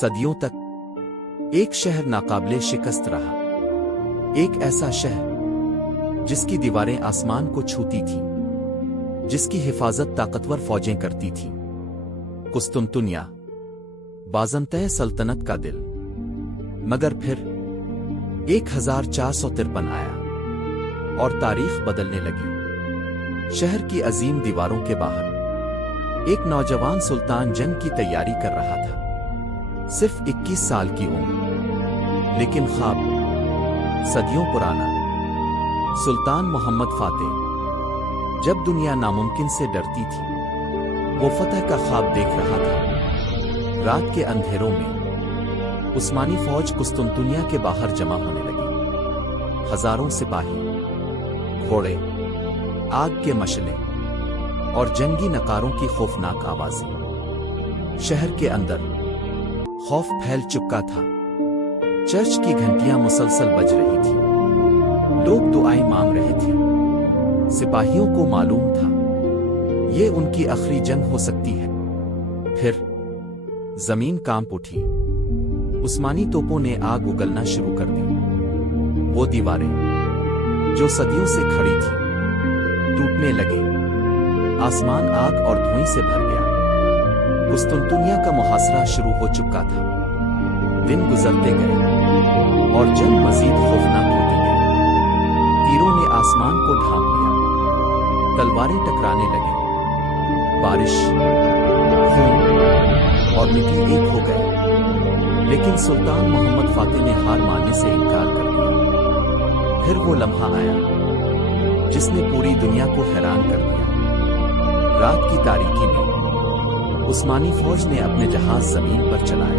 صدیوں تک ایک شہر ناقابل شکست رہا، ایک ایسا شہر جس کی دیواریں آسمان کو چھوتی تھیں، جس کی حفاظت طاقتور فوجیں کرتی تھیں۔ قسطنطنیہ، بازنطین سلطنت کا دل۔ مگر پھر 1453 آیا اور تاریخ بدلنے لگی۔ شہر کی عظیم دیواروں کے باہر ایک نوجوان سلطان جنگ کی تیاری کر رہا تھا، صرف 21 سال کی عمر، لیکن خواب صدیوں پرانا۔ سلطان محمد فاتح، جب دنیا ناممکن سے ڈرتی تھی، وہ فتح کا خواب دیکھ رہا تھا۔ رات کے اندھیروں میں عثمانی فوج قسطنطنیہ کے باہر جمع ہونے لگی۔ ہزاروں سپاہی، گھوڑے، آگ کے مشعلیں اور جنگی نقاروں کی خوفناک آوازیں۔ شہر کے اندر خوف پھیل چکا تھا۔ چرچ کی گھنٹیاں مسلسل بج رہی تھیں، لوگ دعائیں مانگ رہے تھے۔ سپاہیوں کو معلوم تھا یہ ان کی آخری جنگ ہو سکتی ہے۔ پھر زمین کانپ اٹھی، عثمانی توپوں نے آگ اگلنا شروع کر دی۔ وہ دیواریں جو صدیوں سے کھڑی تھیں ٹوٹنے لگے، آسمان آگ اور دھوئیں سے بھر گیا۔ قسطنطنیہ کا محاصرہ شروع ہو چکا تھا۔ دن گزرتے گئے اور جنگ مزید خوفناک ہوتی گئی۔ تیروں نے آسمان کو ڈھانپ لیا، تلواریں ٹکرانے لگیں، بارش، خون اور مٹی ایک ہو گئے۔ لیکن سلطان محمد فاتح نے ہار ماننے سے انکار کر دیا۔ پھر وہ لمحہ آیا جس نے پوری دنیا کو حیران کر دیا۔ رات کی تاریکی میں عثمانی فوج نے اپنے جہاز زمین پر چلائے۔